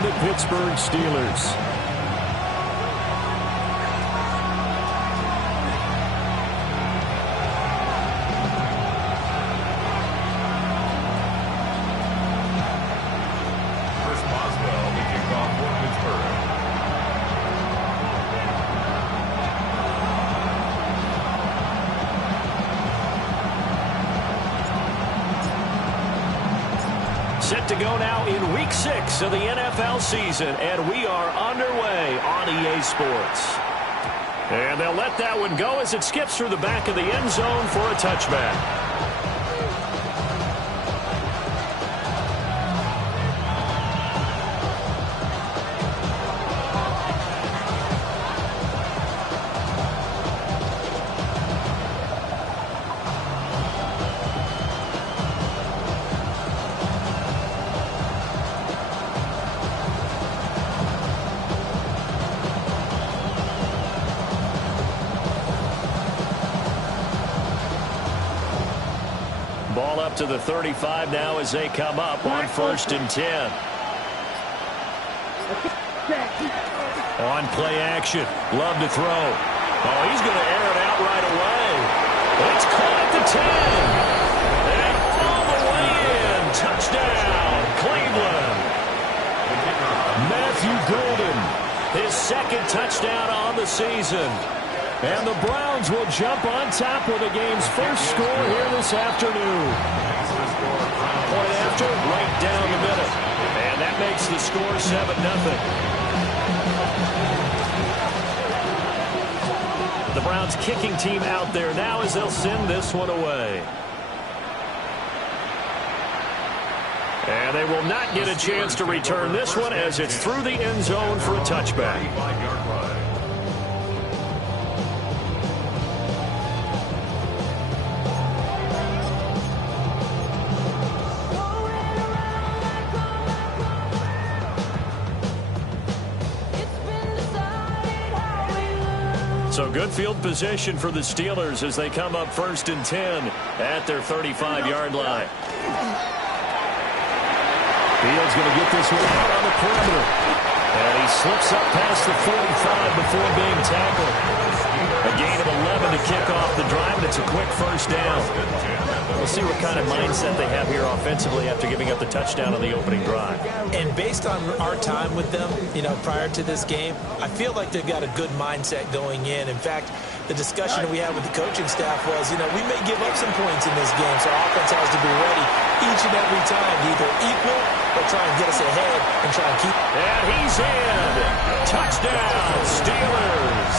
on the Pittsburgh Steelers. Set to go now in Week 6 of the NFL season, and we are underway on EA Sports. And they'll let that one go as it skips through the back of the end zone for a touchback. Ball up to the 35 now as they come up on 1st and 10. On play action. Love to throw. Oh, he's going to air it out right away. It's caught at the 10. And all the way in. Touchdown, Cleveland. Matthew Golden, his second touchdown on the season. And the Browns will jump on top with the game's first score here this afternoon. Point after, right down the middle. And that makes the score 7-0. The Browns kicking team out there now as they'll send this one away. And they will not get a chance to return this one as it's through the end zone for a touchback. So good field position for the Steelers as they come up 1st and 10 at their 35-yard line. Fields going to get this one out on the perimeter. And he slips up past the 45 before being tackled. A gain of 11 to kick off the drive, and it's a quick first down. We'll see what kind of mindset they have here offensively after giving up the touchdown on the opening drive. And based on our time with them, prior to this game, I feel like they've got a good mindset going in. In fact, the discussion that we had with the coaching staff was, we may give up some points in this game, so our offense has to be ready each and every time to either equal or try and get us ahead and try and keep. And he's in. Touchdown, Steelers.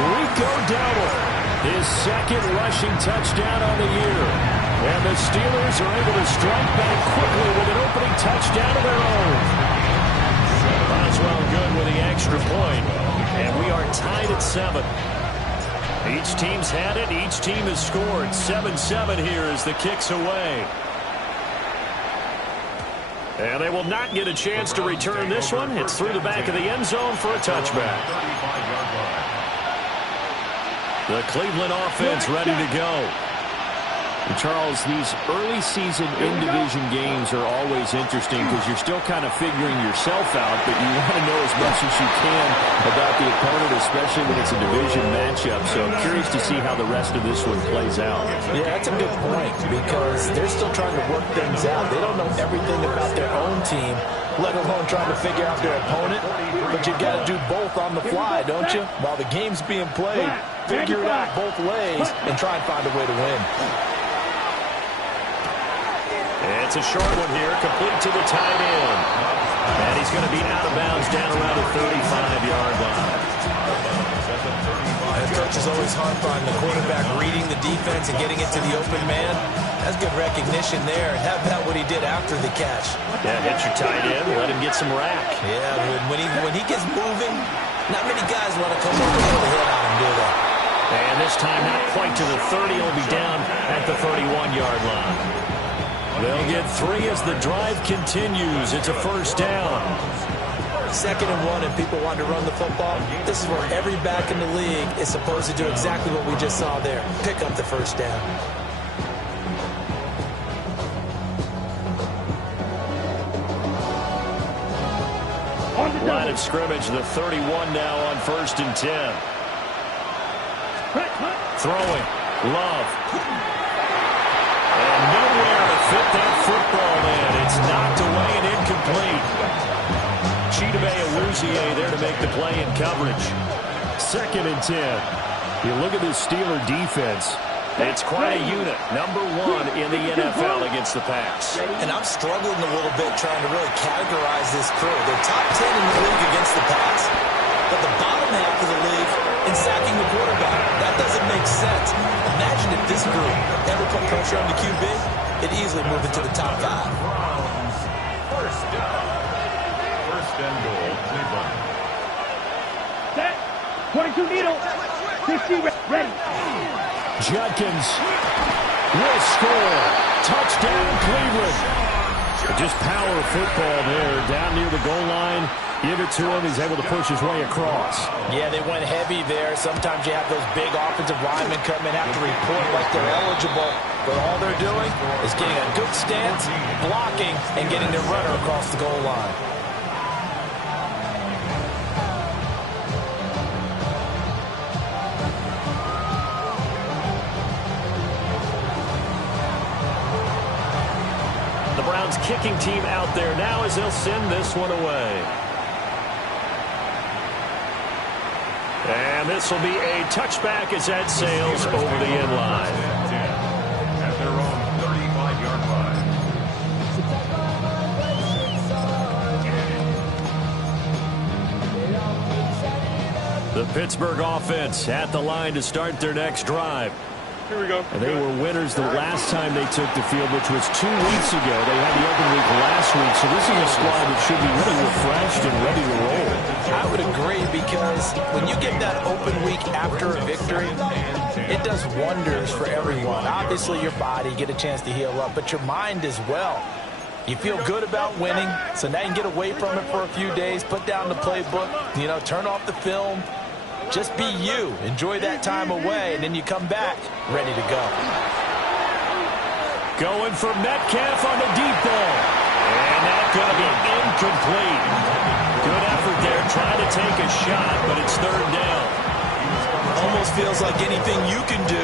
Rico Dowdle, his second rushing touchdown on the year. And the Steelers are able to strike back quickly with an opening touchdown of their own. Boswell good with the extra point. And we are tied at 7. Each team's had it. Each team has scored. 7-7 here as the kick's away. And they will not get a chance to return this one. It's through the back of the end zone for a touchback. The Cleveland offense ready to go. And Charles, these early season in-division games are always interesting because you're still kind of figuring yourself out, but you want to know as much as you can about the opponent, especially when it's a division matchup. So I'm curious to see how the rest of this one plays out. Yeah, that's a good point because they're still trying to work things out. They don't know everything about their own team, let alone trying to figure out their opponent. But you've got to do both on the fly, don't you? While the game's being played, figure it out both ways and try and find a way to win. It's a short one here, complete to the tight end. And he's going to be out of bounds down around the 35-yard line. The coach is always harp on the quarterback reading the defense and getting it to the open man. That's good recognition there. How about what he did after the catch? Yeah, hit your tight end, let him get some rack. Yeah, when he gets moving, not many guys want to come over and hit on him, do they? And this time not quite to the 30. He'll be down at the 31-yard line. They'll get 3 as the drive continues. It's a first down. 2nd and 1 and people want to run the football. This is where every back in the league is supposed to do exactly what we just saw there. Pick up the first down. Line of scrimmage, the 31 now on 1st and 10. Throwing. Love. And nowhere to fit that football in. It's knocked away and incomplete. Chidobe Awuzie there to make the play in coverage. 2nd and 10. You look at this Steeler defense. It's quite a unit. Number 1 in the NFL against the pass. And I'm struggling a little bit trying to really categorize this crew. They're top 10 in the league against the pass, but the bottom half of the league in sacking the quarterback. That doesn't make sense. Imagine if this group ever put pressure on the QB, it'd easily move into the top 5. First and goal, Cleveland. Set. 22 needle. 60 ready. Judkins will score. Touchdown, Cleveland. Just power football there down near the goal line. Give it to him. He's able to push his way across. Yeah, they went heavy there. Sometimes you have those big offensive linemen come in, have to report like they're eligible. But all they're doing is getting a good stance, blocking, and getting their runner across the goal line. The Browns kicking team out there now as they'll send this one away. And this will be a touchback as that sails over the end line. At their own 35-yard line. The Pittsburgh offense at the line to start their next drive. Here we go. And they were winners the last time they took the field, which was 2 weeks ago. They had the open week last week, so this is a squad that should be really refreshed and ready to roll. I would agree, because when you get that open week after a victory, it does wonders for everyone. Obviously, your body, get a chance to heal up, but your mind as well. You feel good about winning, so now you can get away from it for a few days, put down the playbook, turn off the film. Just be you. Enjoy that time away, and then you come back ready to go. Going for Metcalf on the deep ball. And that's going to be incomplete. Good effort there trying to take a shot, but it's 3rd down. Almost feels like anything you can do,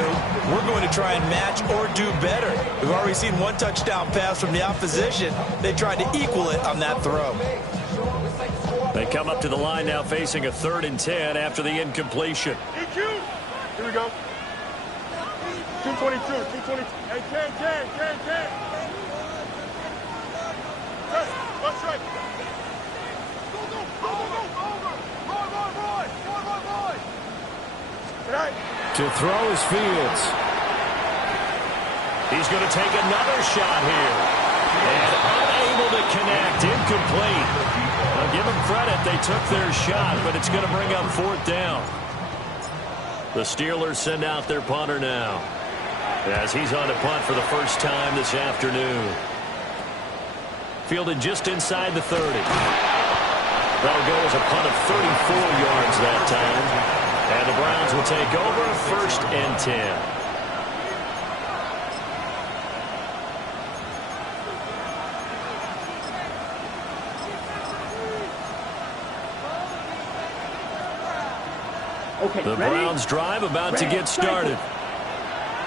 we're going to try and match or do better. We've already seen 1 touchdown pass from the opposition. They tried to equal it on that throw. They come up to the line now facing a 3rd and 10 after the incompletion. EQ. Here we go. 222. 222. Hey, 10. Hey, that's right. Go. Roy. Right. To throw is Fields. He's going to take another shot here. And unable to connect. Incomplete. I'll give them credit. They took their shot, but it's going to bring up 4th down. The Steelers send out their punter now, as he's on to punt for the first time this afternoon. Fielded just inside the 30. That'll go as a punt of 34 yards that time. And the Browns will take over 1st and 10. Okay, The ready? Browns drive about to get started.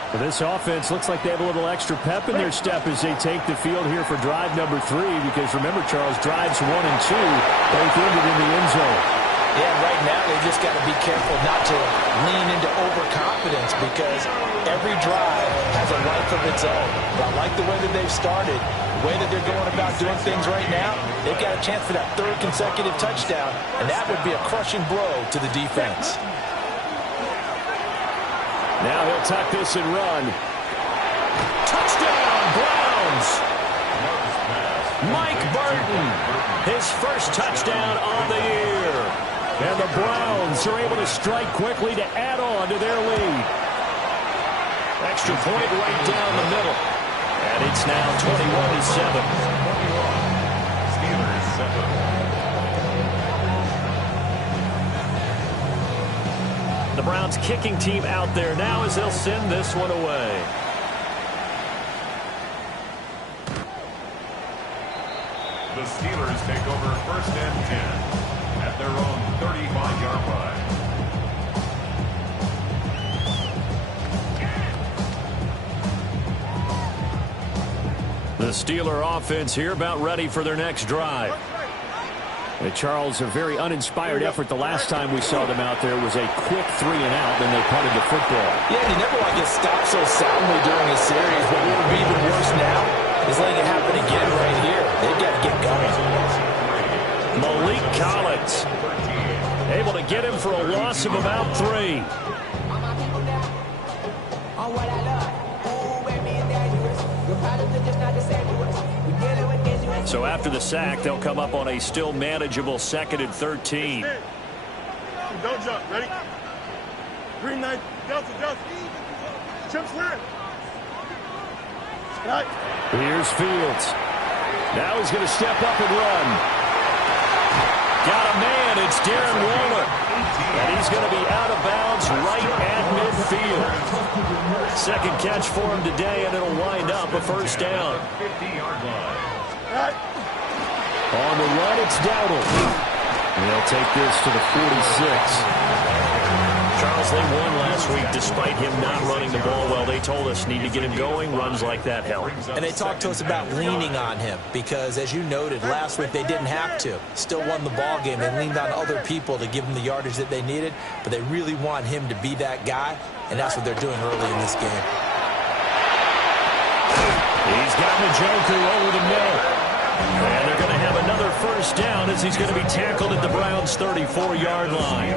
Well, this offense looks like they have a little extra pep in their step as they take the field here for drive number 3, because remember, Charles, drives 1 and 2 both ended in the end zone. Yeah, right now they just got to be careful not to lean into overconfidence, because every drive has a life of its own. But I like the way that they've started, the way that they're going about doing things right now. They've got a chance for that 3rd consecutive touchdown, and that would be a crushing blow to the defense. Now he'll tuck this and run. Touchdown, Browns! Mike Burton, his first touchdown on the year. And the Browns are able to strike quickly to add on to their lead. Extra point right down the middle. And it's now 21-7. Steelers 7. The Browns kicking team out there now as they'll send this one away. The Steelers take over 1st and 10. their own 35-yard line. The Steeler offense here about ready for their next drive. Charles, a very uninspired effort the last time we saw them out there was a quick 3-and-out, and they punted the football. Yeah, he never like gets stopped so soundly during a series, but what would be even worse now is letting it happen again right here. They've got to get going. Malik Collins able to get him for a loss of about 3. So after the sack, they'll come up on a still manageable 2nd and 13. Don't jump. Ready? Green 9. Delta. Chip square. Right. Here's Fields. Now he's going to step up and run. Got a man. It's Darren Waller. And he's going to be out of bounds right at midfield. Second catch for him today, and it'll wind up a first down. 50-yard line. Right. On the run, it's Dowdle. And they'll take this to the 46. Charles, they won last week despite him not running the ball well. They told us need to get him going. Runs like that help. And they talked to us about leaning on him because, as you noted, last week they didn't have to. Still won the ball game. They leaned on other people to give them the yardage that they needed, but they really want him to be that guy, and that's what they're doing early in this game. He's got Njoku over the middle. And they're going to have another first down as he's going to be tackled at the Browns' 34-yard line.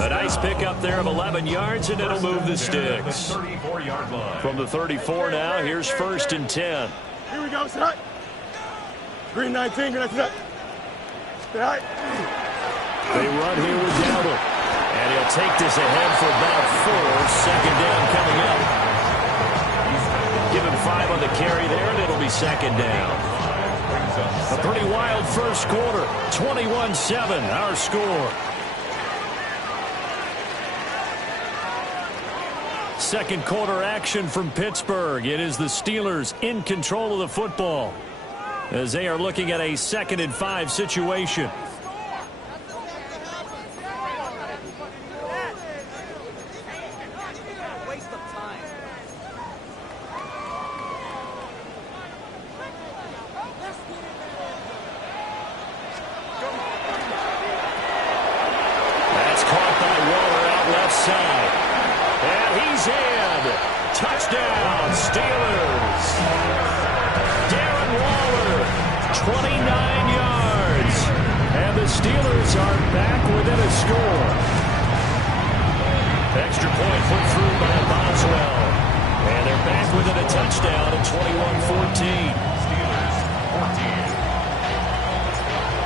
A nice pickup there of 11 yards, and it'll move the sticks. From the 34 now, here's 1st and 10. Here we go. Set. Green 19. Green 19. Right. They run here with Dowdle. And he'll take this ahead for about 4. 2nd down coming up. Give him 5 on the carry there, and it'll be 2nd down. A pretty wild first quarter. 21-7, our score. Second quarter action from Pittsburgh. It is the Steelers in control of the football as they are looking at a 2nd and 5 situation. That's caught by Waller out left side. And he's in. Touchdown, Steelers. Darren Waller, 29 yards. And the Steelers are back within a score. Extra point put through by Boswell. And they're back within a touchdown at 21-14.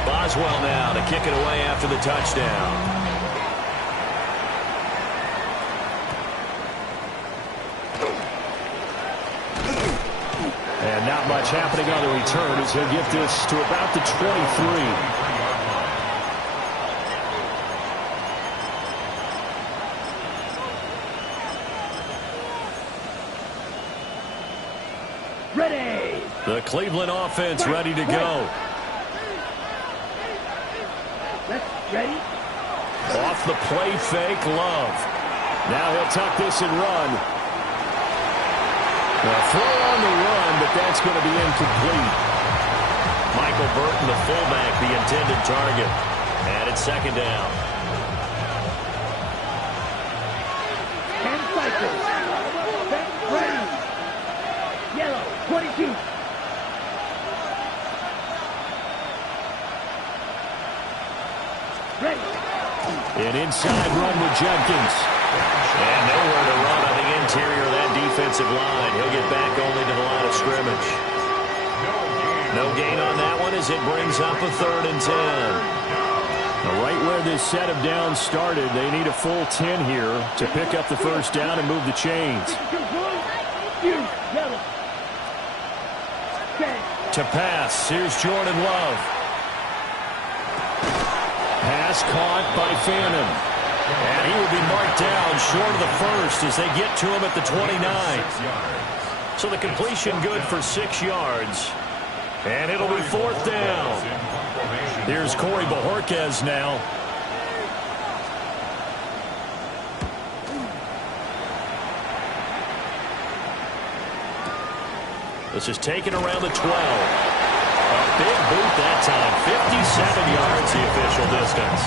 Boswell now to kick it away after the touchdown. And not much happening on the return as he'll get this to about the 23. Ready. The Cleveland offense ready to go. Ready. Off the play fake, Love. Now he'll tuck this and run. A throw on the run, but that's going to be incomplete. Michael Burton, the fullback, the intended target. And it's 2nd down. 10 cycles. Ready. Yellow. 22. Ready. An inside run with Jenkins. And nowhere to run on the interior of that defensive line. He'll get back only to the line of scrimmage. No gain on that one as it brings up a 3rd and 10. Now, right where this set of downs started, they need a full 10 here to pick up the first down and move the chains. To pass, here's Jordan Love. Pass caught by Phantom. And he will be marked down short of the first as they get to him at the 29. So the completion good for 6 yards. And it'll be 4th down. Here's Corey Bojorquez now. This is taken around the 12. A big boot that time. 57 yards the official distance.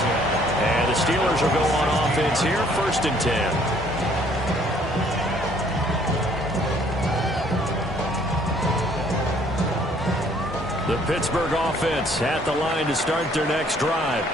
And the Steelers will go on offense here, 1st and 10. The Pittsburgh offense at the line to start their next drive.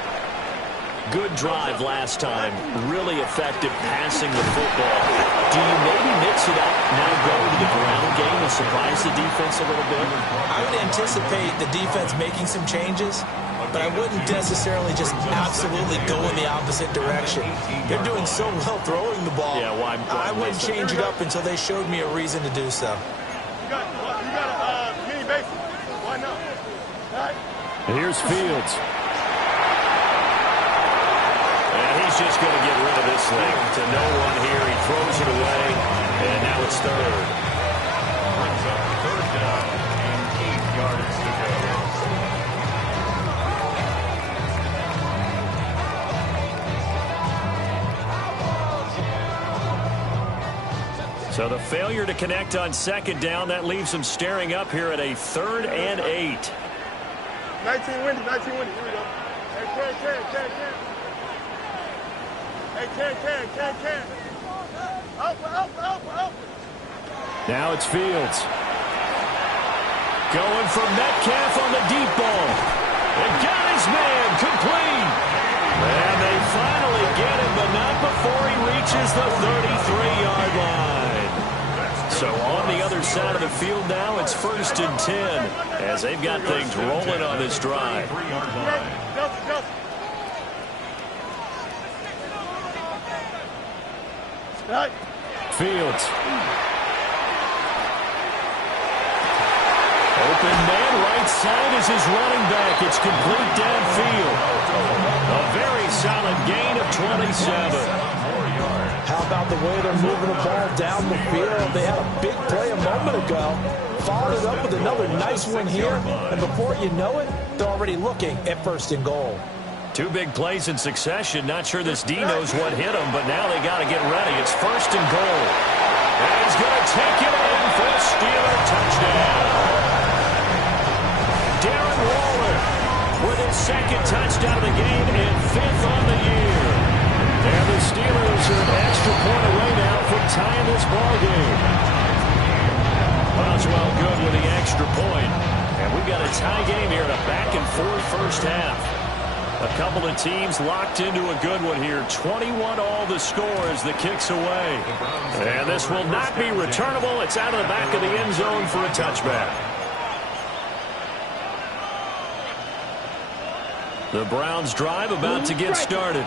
Good drive last time. Really effective passing the football. Do you maybe mix it up, now go to the ground game and surprise the defense a little bit? I would anticipate the defense making some changes, but I wouldn't necessarily just absolutely go in the opposite direction. They're doing so well throwing the ball. Yeah, why I wouldn't change it up until they showed me a reason to do so. You got a mini basic. Why not? All right. Here's Fields. And he's just going to get rid of this thing to no one here. He throws it away, and now it's 3rd. Brings up 3rd down and 8 yards to go. So the failure to connect on 2nd down, that leaves him staring up here at a 3rd and 8. 19 windy. Here we go. Hey, Ken. Hey, Ken. Up. Now it's Fields. Going for Metcalf on the deep ball. And got his man complete. And they finally get him, but not before he reaches the 33-yard line. So on the other side of the field now, it's 1st and 10 as they've got things rolling on this drive. Fields. Open man, right side is his running back. It's complete downfield. A very solid gain of 27. How about the way they're moving the ball down the field? They had a big play a moment ago. Followed it up with another nice one here. And before you know it, they're already looking at 1st and goal. 2 big plays in succession. Not sure this D knows what hit him, but now they got to get ready. It's 1st and goal. And he's going to take it in for a Steeler touchdown. Darren Waller with his 2nd touchdown of the game and 5th on the year. And the Steelers are an extra point away now from tying this ball game. Boswell good with the extra point. And we've got a tie game here in a back-and-forth first half. A couple of teams locked into a good one here. 21 all the score as the kick's away. And this will not be returnable. It's out of the back of the end zone for a touchback. The Browns drive about to get started.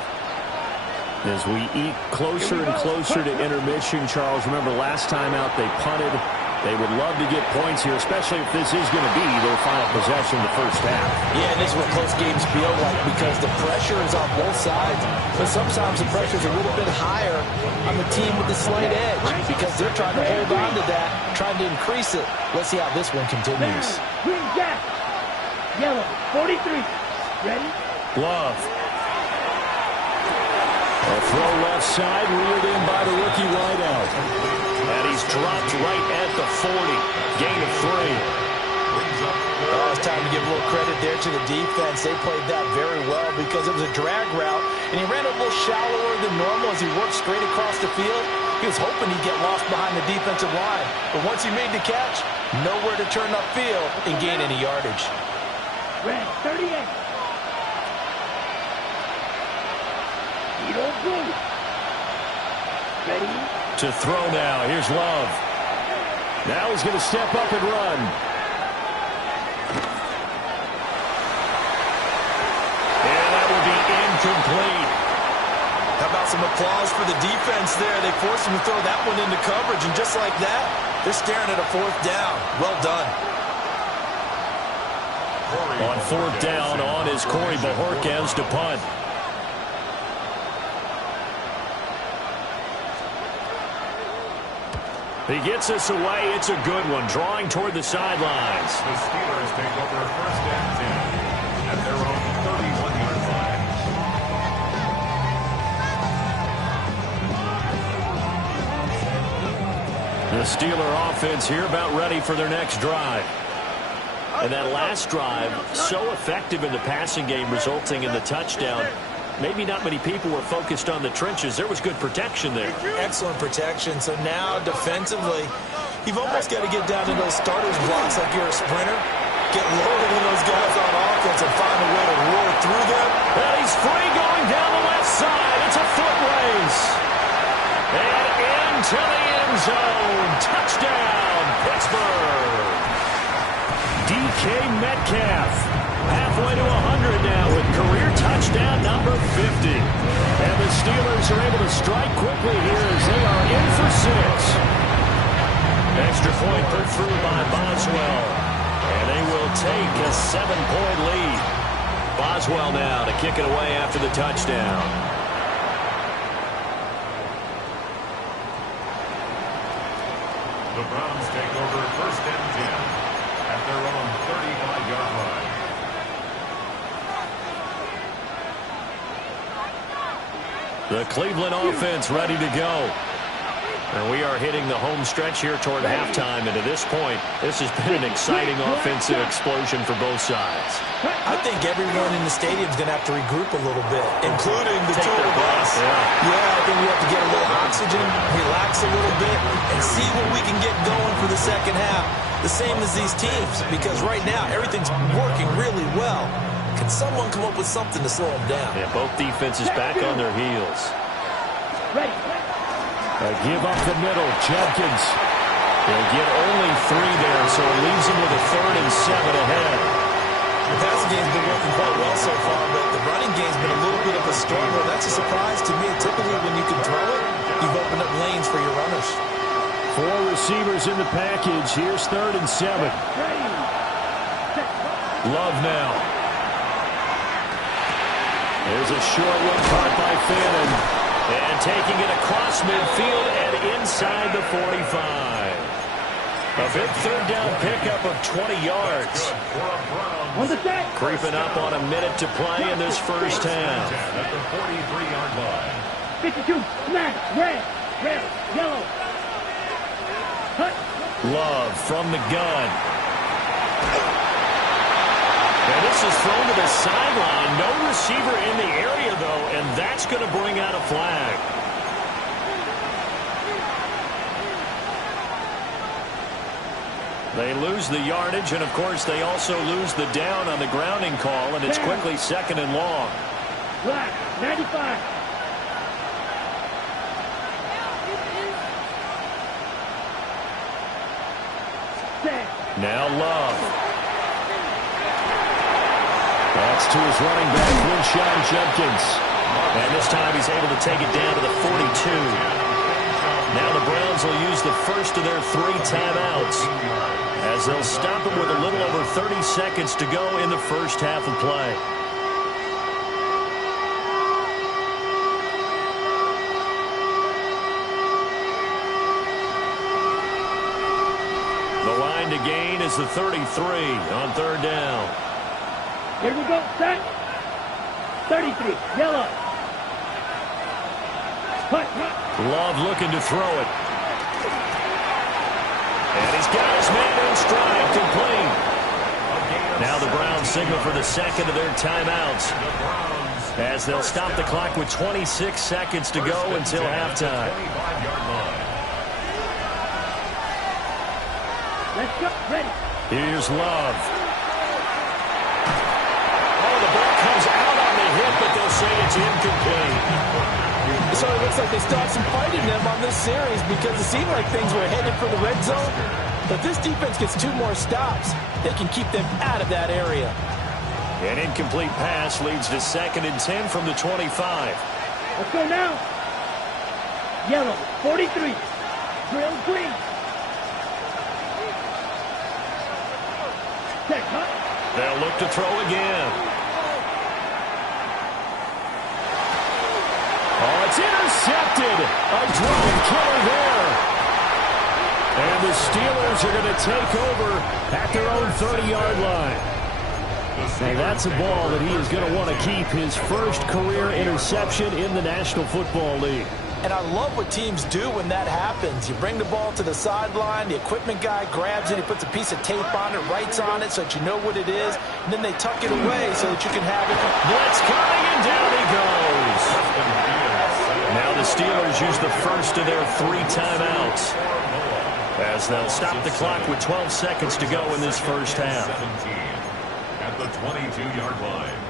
As we eat closer and closer to intermission, Charles, remember last time out they punted. They would love to get points here, especially if this is going to be their final possession in the first half. Yeah, and this is what close games feel like because the pressure is on both sides, but sometimes the pressure is a little bit higher on the team with the slight edge because they're trying to hold on to that, trying to increase it. Let's see how this one continues. Green jack. Yellow. 43. Ready? Love. A throw left side, reeled in by the rookie wideout. And he's dropped right at the 40. Gain of 3. Oh, it's time to give a little credit there to the defense. They played that very well because it was a drag route, and he ran a little shallower than normal as he worked straight across the field. He was hoping he'd get lost behind the defensive line. But once he made the catch, nowhere to turn upfield and gain any yardage. Red 38. Ready? To throw now. Here's Love. Now he's going to step up and run. And that will be incomplete. How about some applause for the defense there? They forced him to throw that one into coverage, and just like that, they're staring at a 4th down. Well done. On 4th down, on is Corey Bojorquez to punt. He gets us away. It's a good one. Drawing toward the sidelines. The Steelers take over 1st and 10 at their own Steeler offense here about ready for their next drive. And that last drive, so effective in the passing game, resulting in the touchdown. Maybe not many people were focused on the trenches. There was good protection there. Excellent protection. So now defensively, you've almost got to get down to those starters blocks like you're a sprinter. Get loaded with those guys on offense and find a way to roll through them. And he's free going down the left side. It's a foot race. And into the end zone. Touchdown, Pittsburgh. DK Metcalf halfway to 100 now with career touchdown number 50. And the Steelers are able to strike quickly here as they are in for 6. Extra point put through by Boswell. And they will take a 7-point lead. Boswell now to kick it away after the touchdown. The Browns take over 1st and 10 at their own 35-yard line. The Cleveland offense ready to go. And we are hitting the home stretch here toward halftime. And to this point, this has been an exciting offensive explosion for both sides. I think everyone in the stadium is going to have to regroup a little bit, including the total bus. Yeah, I think we have to get a little oxygen, relax a little bit, and see what we can get going for the second half. The same as these teams, because right now everything's working really well. Can someone come up with something to slow them down? Yeah, both defenses back on their heels. Ready. A give up the middle. Judkins. They'll get only 3 there, so it leaves them with a 3rd and 7 ahead. The passing game's been working quite well so far, but the running game's been a little bit of a struggle. That's a surprise to me. Typically, when you can throw it, you've opened up lanes for your runners. 4 receivers in the package. Here's 3rd and 7. Love now. There's a short one caught by Fannin. And taking it across midfield and inside the 45. A big 3rd down pickup of 20 yards. On the set. Creeping up on a minute to play in this first half. At the 43-yard line. 52. Smash. Red. Yellow. Hut. Love from the gun. And this is thrown to the sideline. No receiver in the area, though, and that's going to bring out a flag. They lose the yardage, and, of course, they also lose the down on the grounding call, and it's quickly 2nd and long. Black. 95. Set. Now Love. That's to his running back, Winshawn Judkins. And this time he's able to take it down to the 42. Now the Browns will use the first of their 3 timeouts as they'll stop him with a little over 30 seconds to go in the first half of play. The line to gain is the 33 on 3rd down. Here we go. Set. 33. Yellow. Hut. Love looking to throw it. And he's got his man in stride, complete. Now the Browns signal for the 2nd of their timeouts as they'll stop the clock with 26 seconds to go until halftime. Let's go. Ready. Here's Love. Oh, the ball comes out on the hit, but they'll say it's incomplete. So it looks like they still have some fight in them on this series because it seemed like things were headed for the red zone. But this defense gets 2 more stops. They can keep them out of that area. An incomplete pass leads to 2nd and 10 from the 25. Let's go now. Yellow. 43. Drill green. Set. Hut. They'll look to throw again. Oh, it's intercepted. A drone killer there. And the Steelers are going to take over at their own 30-yard line. And that's a ball that he is going to want to keep, his first career interception in the National Football League. And I love what teams do when that happens. You bring the ball to the sideline, the equipment guy grabs it, he puts a piece of tape on it, writes on it so that you know what it is, and then they tuck it away so that you can have it. Blitz coming, and down he goes. Now the Steelers use the first of their 3 timeouts, as they'll stop the clock with 12 seconds to go in this first half. 17 at the 22-yard line.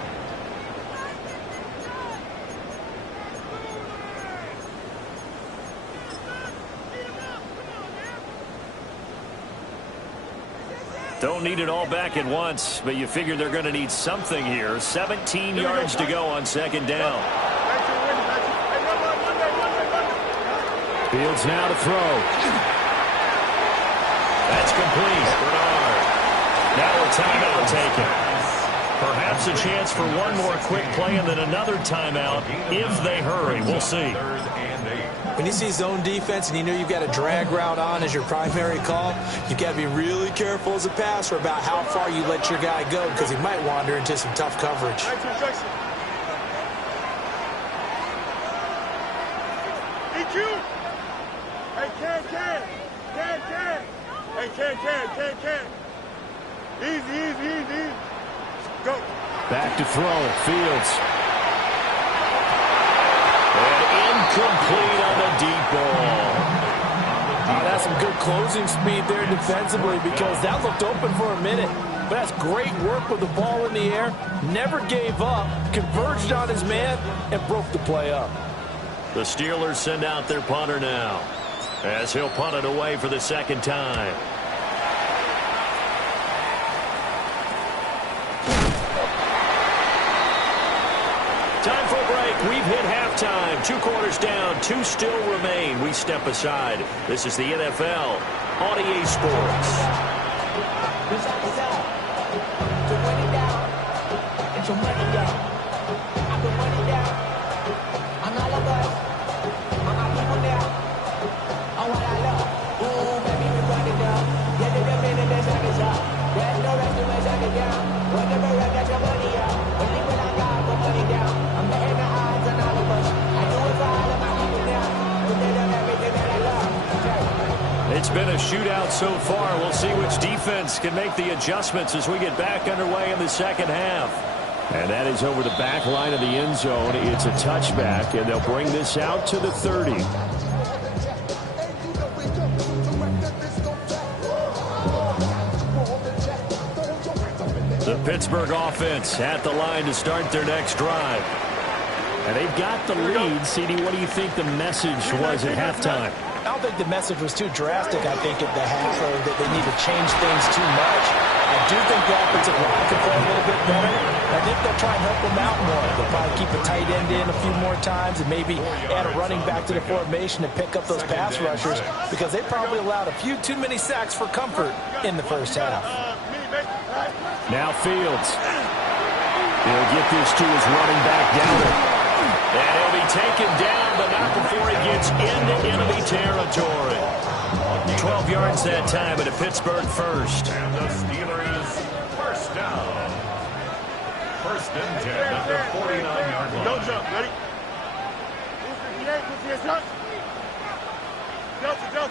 Don't need it all back at once, but you figure they're going to need something here. 17 yards to go on second down. Fields now to throw. That's complete. Bernard. Now a timeout taken. Perhaps a chance for one more quick play and then another timeout if they hurry. We'll see. When you see zone defense and you know you've got a drag route on as your primary call, you've got to be really careful as a passer about how far you let your guy go because he might wander into some tough coverage. EQ! Hey, can. Hey, can. Easy. Go. Back to throw. Fields. And incomplete on the deep ball. That's some good closing speed there defensively because that looked open for a minute. But that's great work with the ball in the air. Never gave up, converged on his man, and broke the play up. The Steelers send out their punter now, as he'll punt it away for the second time. Time for a break. We've hit halftime. 2 quarters down. 2 still remain. We step aside. This is the NFL on EA Sports. It's been a shootout so far. We'll see which defense can make the adjustments as we get back underway in the second half. And that is over the back line of the end zone. It's a touchback, and they'll bring this out to the 30. The Pittsburgh offense at the line to start their next drive. And they've got the lead. CD, what do you think the message was at halftime? I don't think the message was too drastic, I think, at the half, or that they need to change things too much. I do think the offensive line can play a little bit better. I think they'll try and help them out more. They'll probably keep a tight end in a few more times and maybe add a running back to the formation and pick up those pass rushers because they probably allowed a few too many sacks for comfort in the first half. Now Fields. He'll get this to his running back Downer. And he'll be taken down, but not before he gets into enemy territory. 12 yards that time at a Pittsburgh first. And the Steelers first down. First and 10 at the 49-yard line. Don't jump. Ready? 58, jump. Jump.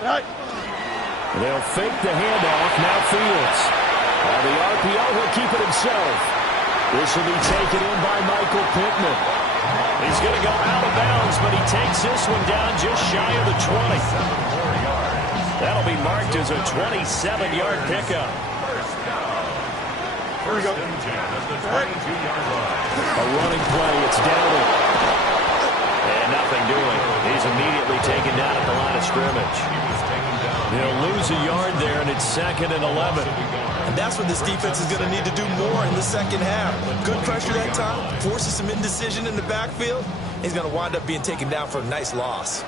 Right. They'll fake the handoff. Now Fields. On the RPO, he'll keep it himself. This will be taken in by Michael Pittman. He's going to go out of bounds, but he takes this one down just shy of the 20. That'll be marked as a 27-yard pickup. Here we go. At the 22-yard line. A running play. It's Downer. And nothing doing. He's immediately taken down at the line of scrimmage. They'll lose a yard there, and it's 2nd and 11. And that's what this defense is going to need to do more in the second half. Good pressure that time, forces some indecision in the backfield. He's going to wind up being taken down for a nice loss.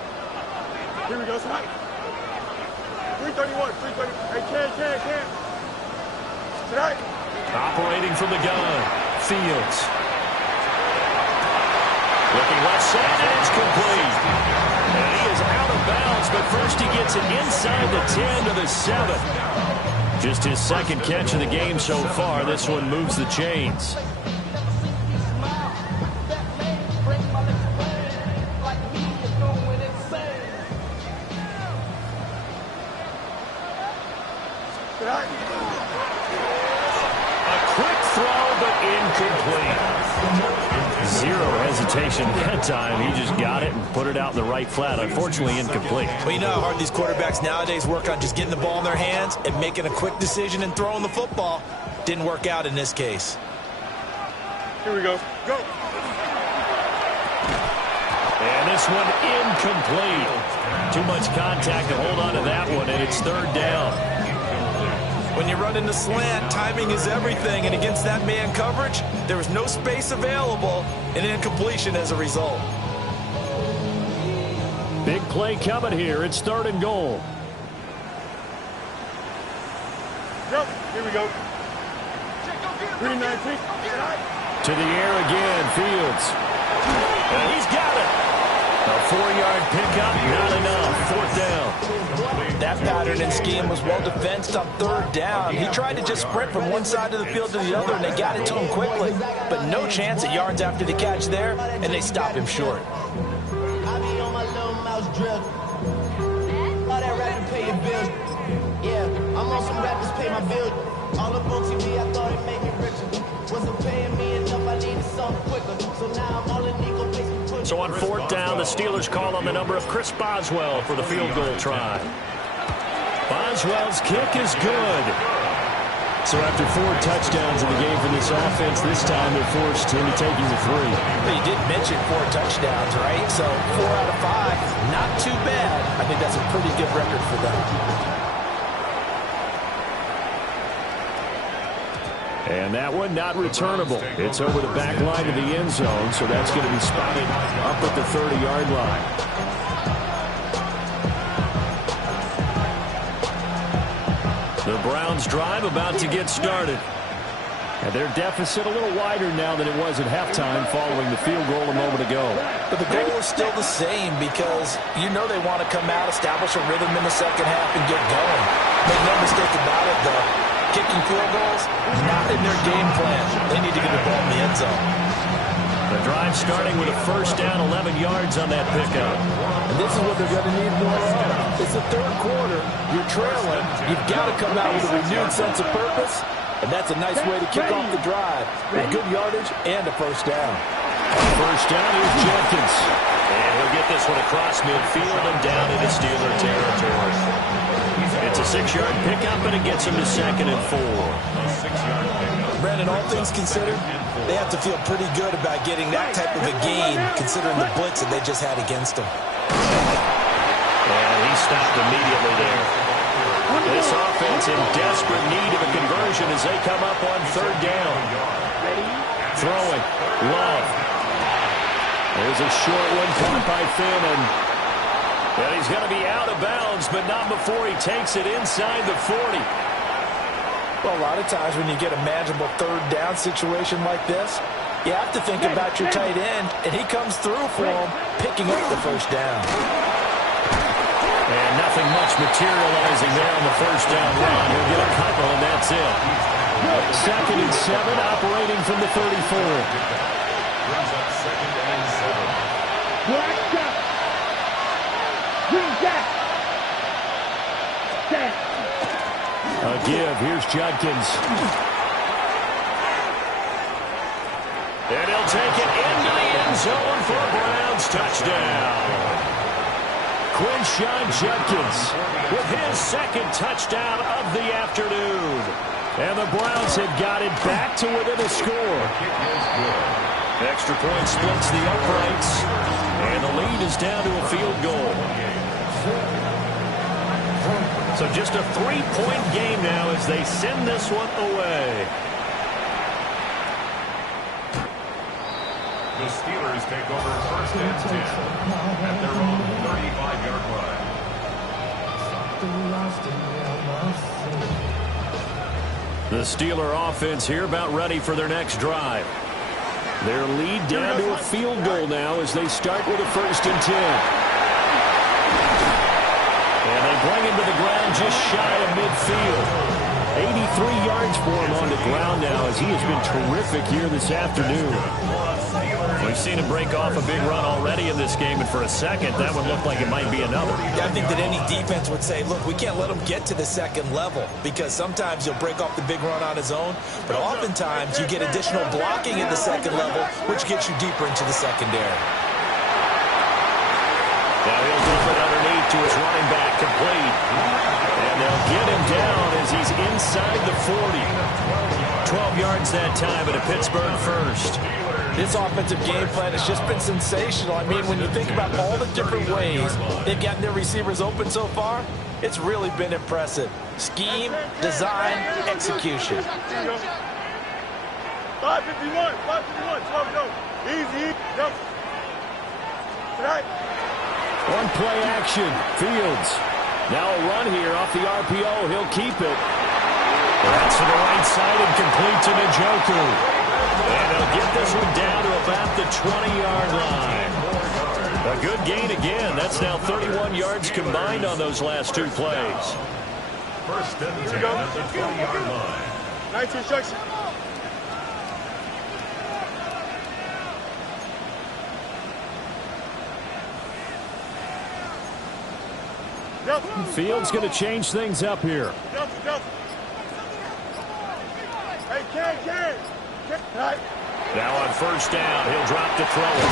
Here we go, tonight. 331, 330. Hey, can. Tonight. Operating from the gun, Fields. Looking left side, and it's complete. And he is out of bounds, but first he gets it inside the 10 to the 7. Just his second catch of the game so far. This one moves the chains. incomplete. Zero hesitation that time. He just got it and put it out in the right flat. Unfortunately, incomplete. Well, you know how hard these quarterbacks nowadays work on just getting the ball in their hands and making a quick decision and throwing the football. Didn't work out in this case. Here we go. Go. And this one incomplete. Too much contact to hold on to that one, and it's third down. When you run in the slant, timing is everything, and against that man coverage, there was no space available, and incompletion as a result. Big play coming here. It's third and goal. Go. Here we go. 3-9-3. To the air again, Fields. And he's got it. A 4-yard pickup, not enough. Fourth down. That pattern and scheme was well defensed on third down. He tried to just sprint from one side of the field to the other, and they got it to him quickly. But no chance at yards after the catch there, and they stop him short. I be on my little mouse drill. All that rapping pay your bills. Yeah, I'm on some rappers pay my bills. All up on TV, I thought it made me richer. Wasn't paying me enough, I needed something quicker. So now I'm all in Nico basement. So on fourth down, the Steelers call on the number of Chris Boswell for the field goal try. Boswell's kick is good. So after 4 touchdowns in the game for this offense, this time they're forced into taking the 3. But you did mention 4 touchdowns, right? So 4 out of 5, not too bad. I think that's a pretty good record for them. And that one not returnable. It's over the back line of the end zone, so that's going to be spotted up at the 30-yard line. The Browns drive about to get started. And their deficit a little wider now than it was at halftime following the field goal a moment ago. But the goal is still the same because you know they want to come out, establish a rhythm in the second half, and get going. Make no mistake about it, though. Kicking field goals, not in their game plan. They need to get the ball in the end zone. The drive starting with a first down, 11 yards on that pickup. And this is what they're going to need more of. It's the third quarter. You're trailing. You've got to come out with a renewed sense of purpose. And that's a nice way to kick off the drive with good yardage and a first down. First down is Jenkins. And he'll get this one across midfield and down into Steeler territory. It's a 6-yard pickup, and it gets him to 2nd and 4. Brandon, all things considered, they have to feel pretty good about getting that type of a gain, considering the blitz that they just had against them. And he stopped immediately there. This offense in desperate need of a conversion as they come up on third down. Throwing. Love. There's a short one caught by Fannin. And he's going to be out of bounds, but not before he takes it inside the 40. Well, a lot of times when you get a manageable third down situation like this, you have to think about your tight end, and he comes through for him, picking up the first down. And nothing much materializing there on the first down run. He'll get a couple, and that's it. 2nd and 7, operating from the 34. Brings up 2nd and 7. Black shot. Green jack. Set. A give. Here's Judkins. And he'll take it into the end zone for a Browns touchdown. Quinshon Judkins With his 2nd touchdown of the afternoon. And the Browns have got it back to within a score. Extra point splits the uprights. And the lead is down to a field goal. So just a 3-point game now as they send this one away. The Steelers take over 1st and 10 at their own 35-yard line. The Steeler offense here about ready for their next drive. Their lead down to a field goal now as they start with a 1st and 10. And they bring him to the ground just shy of midfield. 83 yards for him on the ground now as he has been terrific here this afternoon. We've seen him break off a big run already in this game, and for a second, that would look like it might be another. I think that any defense would say, look, we can't let him get to the second level because sometimes he'll break off the big run on his own, but oftentimes you get additional blocking at the second level, which gets you deeper into the secondary. Now he'll dump it underneath to his running back, complete. And they'll get him down as he's inside the 40. 12 yards that time, and a Pittsburgh first. This offensive game plan has just been sensational. I mean, when you think about all the different ways they've gotten their receivers open so far, it's really been impressive. Scheme, design, execution. 551, 12 go. Easy, go. Right. On play action, Fields. Now a run here off the RPO. He'll keep it. That's to the right side and complete to Njoku. And they'll get this one down to about the 20-yard line. A good gain again. That's now 31 yards combined on those last two plays. First and 10 at the 20-yard line. Nice instruction. Fields going to change things up here. Hey, Ken. Right. Now on first down, he'll drop to throw it.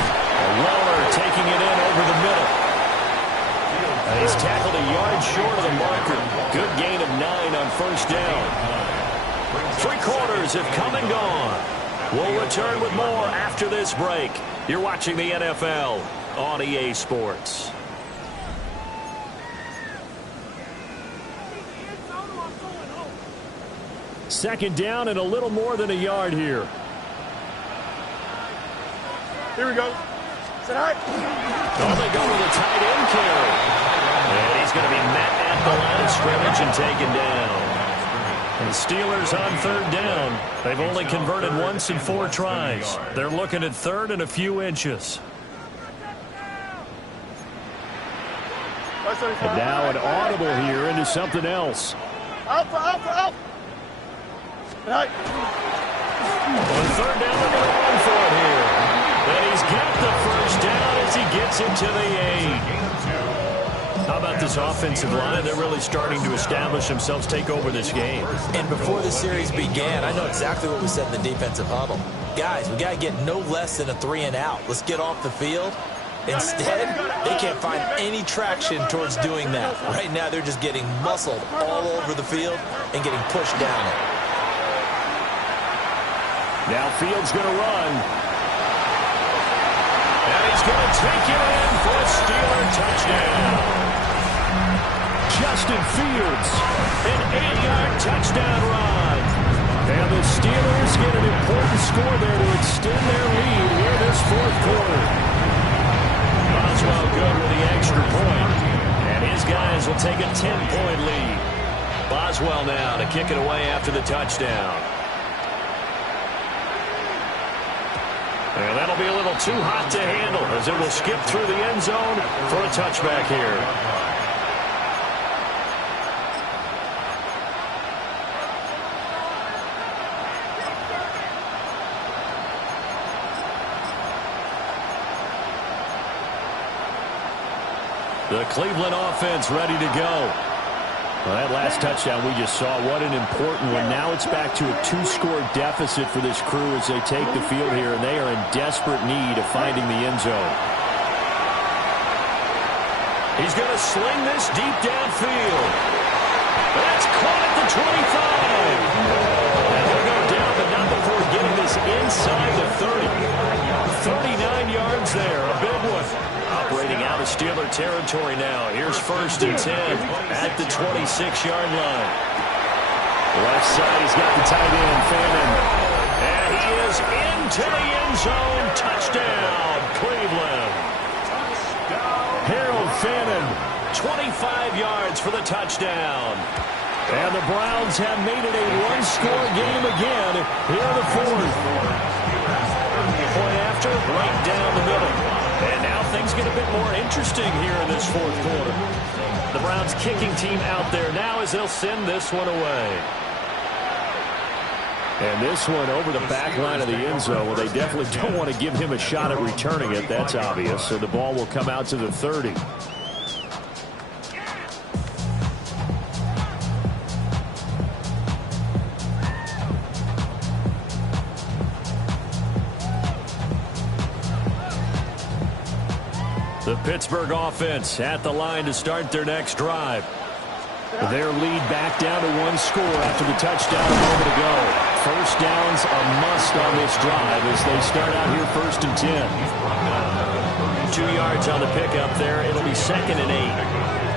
Waller taking it in over the middle. And he's tackled a yard short of the marker. Good gain of 9 on first down. 3 quarters have come and gone. We'll return with more after this break. You're watching the NFL on EA Sports. Second down and a little more than a yard here. Here we go. Say hi. Oh, they go with a tight end carry. And he's going to be met at the line of scrimmage and taken down. And the Steelers on third down. They've only converted once in 4 tries. They're looking at third and a few inches. And now an audible here into something else. Out. Right. On third down, they're going to run for it here. And he's got the first down as he gets it to the 8. How about this offensive line? They're really starting to establish themselves, take over this game. And before the series began, I know exactly what we said in the defensive huddle. Guys, we got to get no less than a 3 and out. Let's get off the field. Instead, they can't find any traction towards doing that. Right now, they're just getting muscled all over the field and getting pushed down it. Now Fields going to run. And he's going to take it in for a Steeler touchdown. Justin Fields. An 8-yard touchdown run. And the Steelers get an important score there to extend their lead here this fourth quarter. Boswell good with the extra point. And his guys will take a 10-point lead. Boswell now to kick it away after the touchdown. And that'll be a little too hot to handle as it will skip through the end zone for a touchback here. The Cleveland offense ready to go. Well, that last touchdown we just saw, what an important one. Now it's back to a 2-score deficit for this crew as they take the field here, and they are in desperate need of finding the end zone. He's going to sling this deep downfield. That's caught at the 25. And they'll go down, but not before getting this inside the 30. 39 yards there, a big one. Operating out of Steeler territory now. Here's first and 10 at the 26-yard line. Left side, he's got the tight end, Fannin. And he is into the end zone. Touchdown, Cleveland. Harold Fannin. 25 yards for the touchdown. And the Browns have made it a 1-score game again here in the fourth. Point after, right down the middle. And now things get a bit more interesting here in this fourth quarter. The Browns kicking team out there now as they'll send this one away. And this one over the back line of the end zone. Well, they definitely don't want to give him a shot at returning it. That's obvious. So the ball will come out to the 30. The Pittsburgh offense at the line to start their next drive. Their lead back down to one score after the touchdown a moment ago. First down's a must on this drive as they start out here 1st and 10. 2 yards on the pickup there. It'll be 2nd and 8.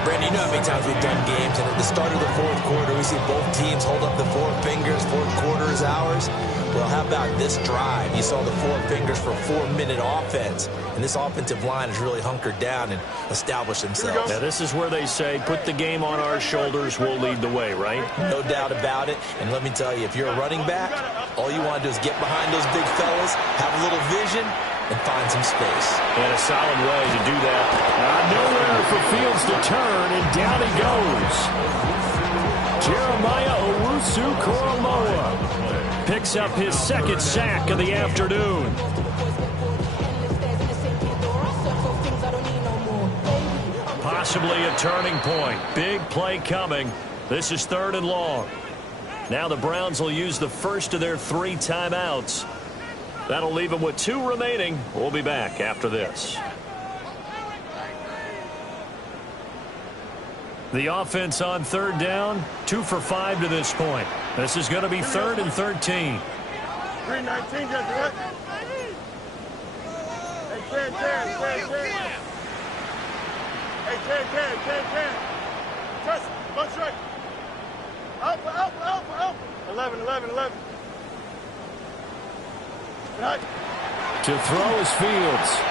Brandon, you know how many times we've done games, and at the start of the fourth quarter, we see both teams hold up the 4 fingers. Fourth quarter is ours. Well, how about this drive? You saw the 4 fingers for 4-minute offense, and this offensive line has really hunkered down and established themselves. Now, this is where they say, put the game on our shoulders, we'll lead the way, right? No doubt about it. And let me tell you, if you're a running back, all you want to do is get behind those big fellas, have a little vision, and find some space. And a solid way to do that. Nowhere for Fields to turn, and down he goes. Jeremiah Owusu-Koramoah picks up his 2nd sack of the afternoon. Possibly a turning point. Big play coming. This is 3rd and long. Now the Browns will use the first of their 3 timeouts. That'll leave them with 2 remaining. We'll be back after this. The offense on 3rd down, 2 for 5 to this point. This is going to be 3rd and 13. 319, just what? Hey, 10. Hey, 10. Trust, go straight. Out. 11. Right. To throw is Fields.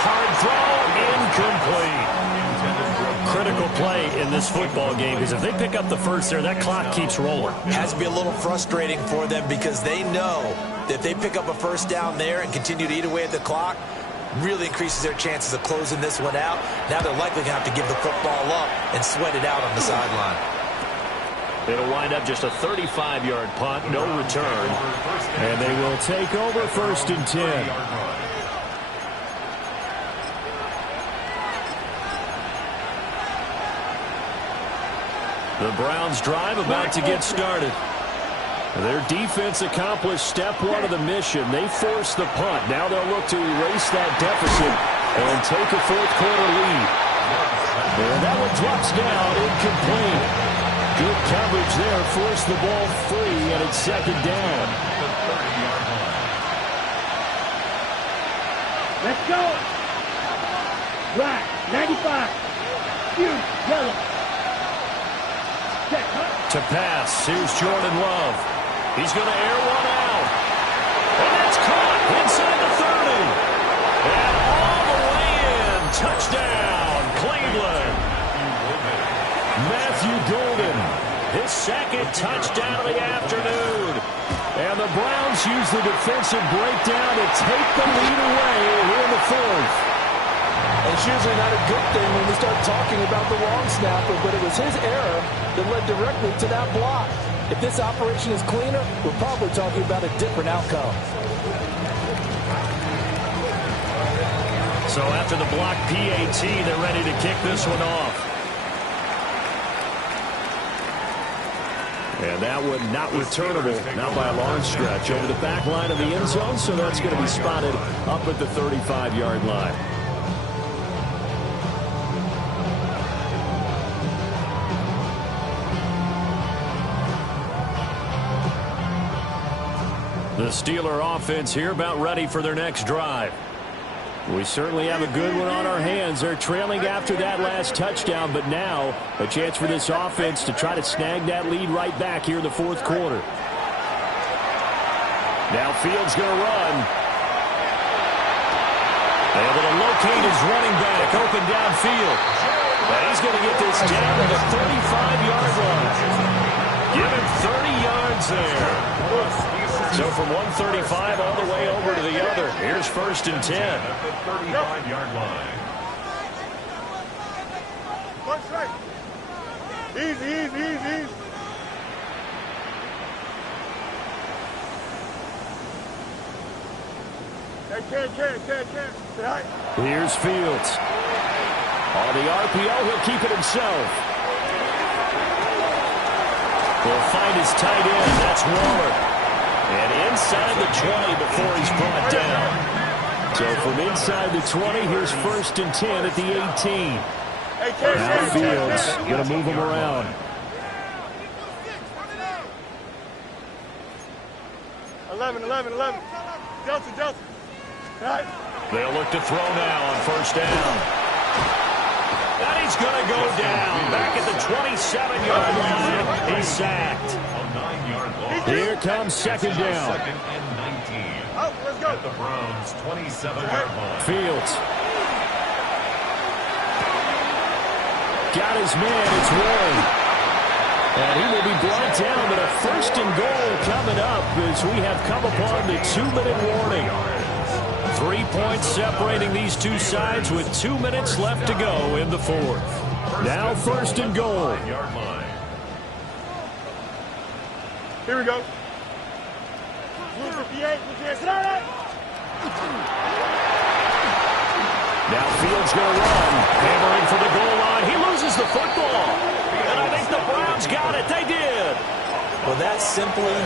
Hard throw, incomplete. Critical play in this football game because if they pick up the first there, that clock keeps rolling. It has to be a little frustrating for them because they know that if they pick up a first down there and continue to eat away at the clock, really increases their chances of closing this one out. Now they're likely going to have to give the football up and sweat it out on the sideline. It'll wind up just a 35-yard punt, no return. And they will take over 1st and 10. The Browns drive about to get started. Their defense accomplished step 1 of the mission. They forced the punt. Now they'll look to erase that deficit and take a 4th quarter lead. And that one drops down, incomplete. Good coverage there, forced the ball free, and it's 2nd down. Let's go. Black, 95. Huge, yellow. To pass, here's Jordan Love. He's going to air one out. And that's caught inside the 30. And all the way in. Touchdown, Cleveland. Matthew Golden, his 2nd touchdown of the afternoon. And the Browns use the defensive breakdown to take the lead away here in the 4th. And it's usually not a good thing when we start talking about the long snapper, but it was his error that led directly to that block. If this operation is cleaner, we're probably talking about a different outcome. So after the block PAT, they're ready to kick this one off. And that one not returnable, not by a long stretch, over the back line of the end zone, so that's going to be spotted up at the 35-yard line. The Steeler offense here about ready for their next drive. We certainly have a good one on our hands. They're trailing after that last touchdown, but now a chance for this offense to try to snag that lead right back here in the 4th quarter. Now Fields going to run. Able to locate his running back open downfield. And he's going to get this down to the 35-yard line. Give him 30 yards there. So from 135 all the way over to the other. Here's 1st and 10. At the 35-yard line. One straight. Easy, easy, easy. Hey, can. Say hi. Here's Fields. On the RPO, he'll keep it himself. He'll find his tight end. That's Waller. And inside the 20 before he's brought down. So from inside the 20, here's 1st and 10 at the 18. Now Fields going to move him around. Eleven. Delta. Right. They'll look to throw now on 1st down. And he's going to go down. Back at the 27-yard line. He's sacked. A 9-yard loss. Here comes 2nd down. 2nd and 19. Oh, let's go. At the Browns' 27-yard line. Fields. Got his man. It's Warren. And he will be brought down, but a 1st and goal coming up as we have come upon the 2-minute warning. 3 points separating these two sides with 2 minutes left to go in the 4th. Now 1st and goal. Here we go. 58. Now Fields going to run. Hammering for the goal line. He loses the football. And I think the Browns got it. They did. Well, that simply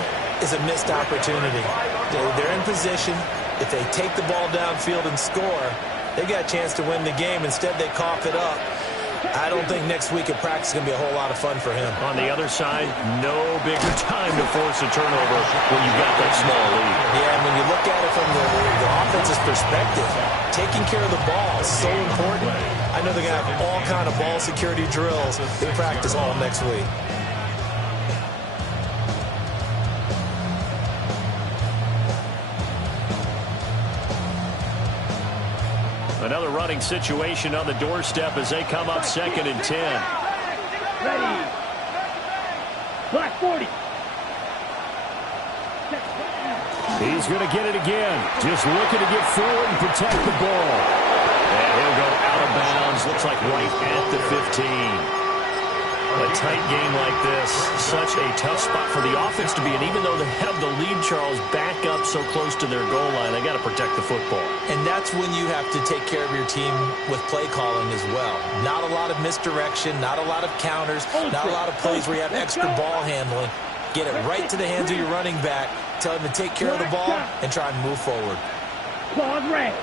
is a missed opportunity. They're in position. If they take the ball downfield and score, they got a chance to win the game. Instead, they cough it up. I don't think next week at practice is going to be a whole lot of fun for him. On the other side, no bigger time to force a turnover when you've got that small lead. Yeah, and when you look at it from the offense's perspective, taking care of the ball is so important. I know they're going to have all kind of ball security drills in practice all next week. Another running situation on the doorstep as they come up 2nd and 10. Ready. Black 40. He's going to get it again. Just looking to get forward and protect the ball. And he'll go out of bounds. Looks like right at the 15. A tight game like this, such a tough spot for the offense to be in. Even though they have the lead, Charles, back up so close to their goal line, they got to protect the football. And that's when you have to take care of your team with play calling as well. Not a lot of misdirection, not a lot of counters, not a lot of plays where you have extra ball handling. Get it right to the hands of your running back, tell him to take care of the ball, and try and move forward. Claws red.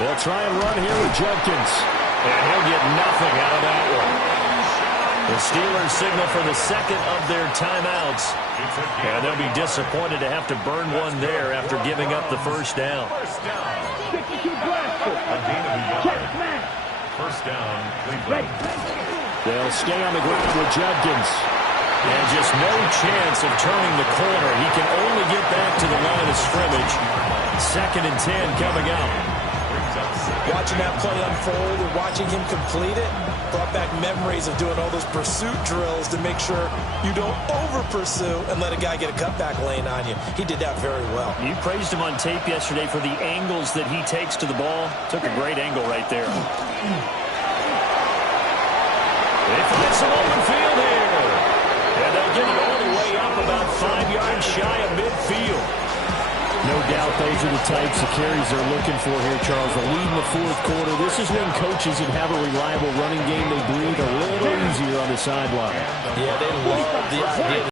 They'll try and run here with Judkins. And he'll get nothing out of that one. The Steelers signal for the 2nd of their timeouts. And they'll be disappointed to have to burn one there after giving up the 1st down. 52 blaster. Check, 1st down, Cleveland. They'll stay on the ground with Judkins. And just no chance of turning the corner. He can only get back to the line of scrimmage. 2nd and 10 coming up. Watching that play unfold and watching him complete it brought back memories of doing all those pursuit drills to make sure you don't over-pursue and let a guy get a cutback lane on you. He did that very well. You praised him on tape yesterday for the angles that he takes to the ball. Took a great angle right there. They find some open field here. And they'll get it all the way up about 5 yards shy of midfield. No doubt those are the types of carries they're looking for here, Charles. A lead in the 4th quarter. This is when coaches that have a reliable running game, they breathe a little easier on the sideline. Yeah, they love the idea